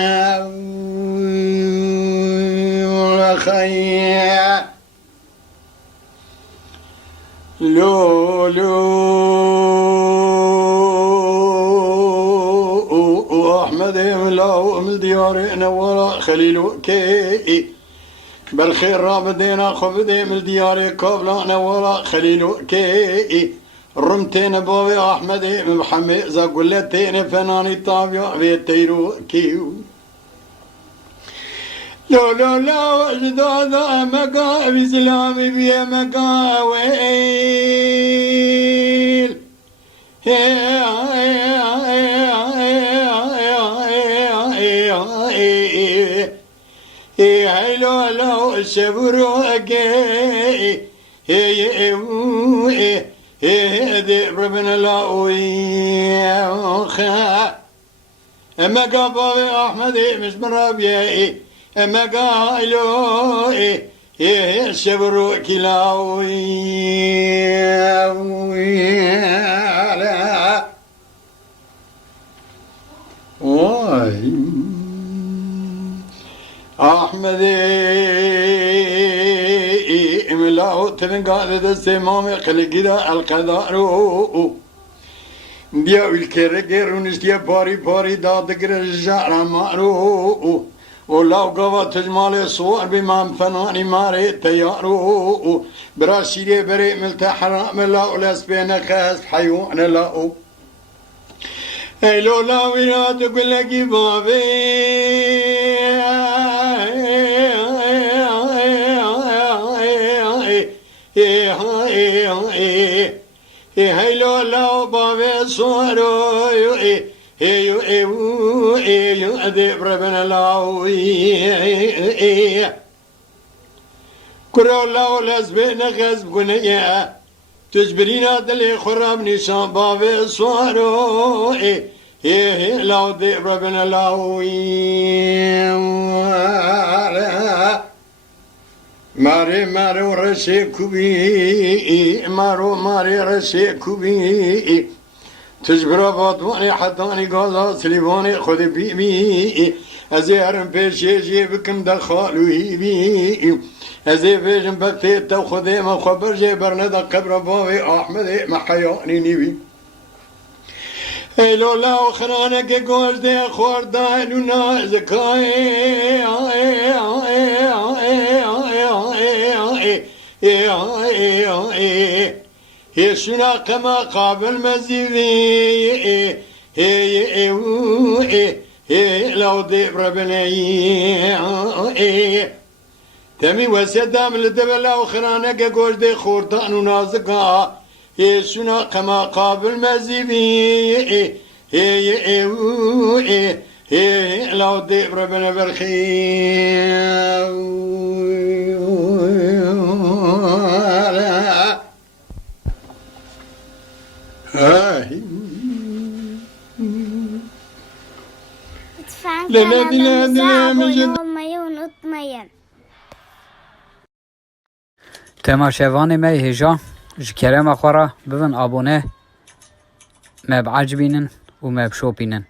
لو أحمد ملاو من دياري نورا خليل كي بالخير رابدينا خبدي من دياري قبل نورا خليل كي رمتين بابي أحمد محمد زقلتين فناني طابع بيتيرو كيو لو جداد مقا بسلامي بي مقاويل هاي لو الشبروكي هذي ربنا لا ويخا مقا بابي أحمد مش مرابي اما قالوا الشبر كلاوي واي احمد املاو تنقال السمام خلقنا القدر بيا الكرجر ونشتيا باري دادقر الجار مارو ولو قوات المال صور بمام فناني ماري تيارو براشيري بري ملتحرام لا لسبين خاس حيوان لا اي لولا وينا تقول لك بابي هاي لولا بابي صورو أذيب ربنا لاوي كرو لاو لازبين غزب قنيا تجبرينا دلي خراب نشان بابي صوارو لاو ذيب ربنا لاوي ماري ورشي كوبي ماري رشي كوبي تجبر باطواني حطاني قاضا سليباني خذ بيبي أزيرم بيشي جيبكم دخالو هيبي أزي بيجم بكتيت وخذي ما خبر جيبرنا دا قبر بابي أحمد محياني نيبي اي لولا وخرانك قوش دي خور داينو نازكاي يسنا كما قابل مزيفي لو ضيب ربني تمي وسدام لدبلا وخرانك قوش دي خورتان ونازقا يسنا كما قابل مزيفي لو ضيب ربنا برخي تماشاوان ما هجا جكرم اخورا ببن ابونه ما بعجبينن وما بشوبينن